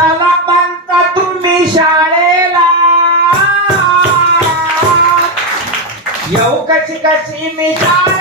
चला म्हणता तुम्ही शाळेला. येऊ कशी कशी मी शाळेला.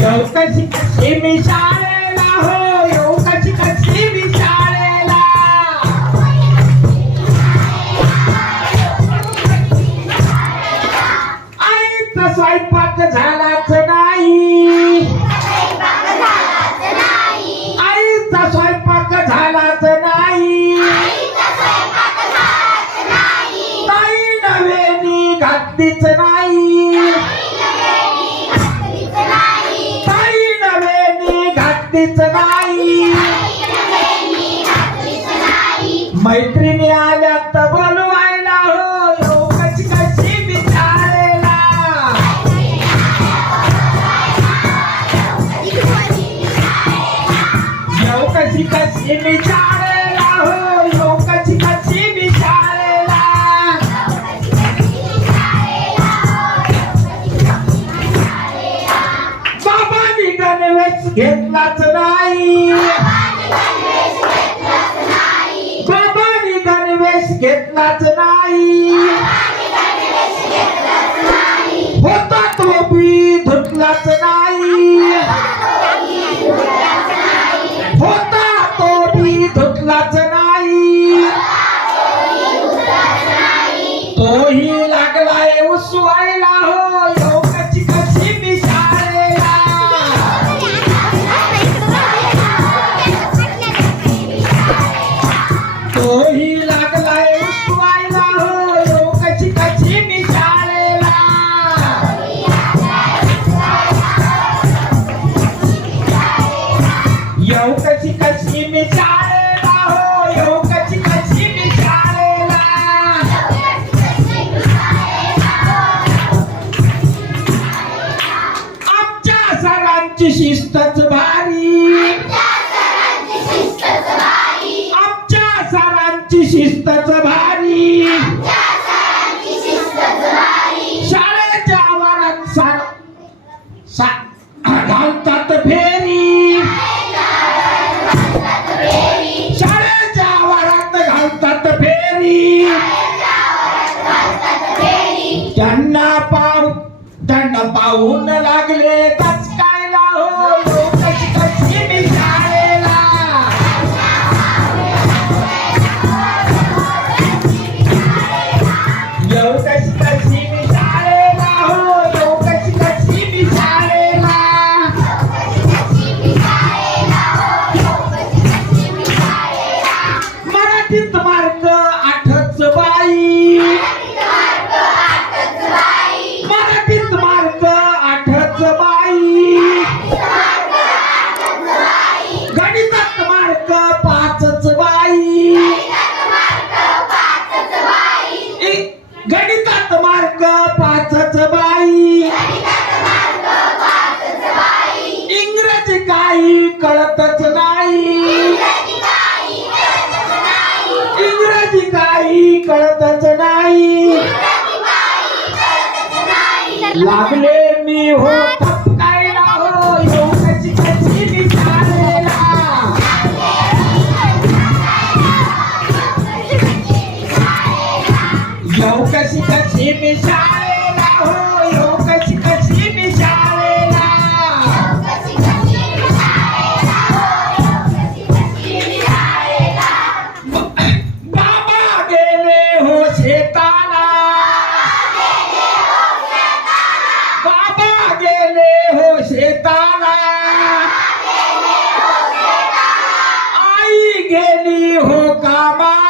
येऊ कशी कशी मी शाळेला हो येऊ कशी कशी मी शाळेला आईचा स्वयंपाक झालाच नाही. आईचा स्वयंपाक झालाच नाही. ताई नव्यानी घातलीच नाही. मैत्रिणी आल्या तर बनवायला हो कशी कशी मी येऊ हो, कशी कशी हो येऊ कशी कशी मी गणवेश घेतलाच नाही. गणवेश घेतलाच नाही. होता टोपी धुतलाच नाही. कशी मी शाळेला हो कशी मी शाळेला. आमच्या सरांची शिस्तच भारी. त्यांना पाहून लागले कचकायला हो. येऊ कशी हो. येऊ कशी मराठीत गणितात मार्ग पाचच बाई. इंग्रजी काही कळतच नाही. इंग्रजी काही कळतच नाही. लागले मी हो आई गेली हो कामाला.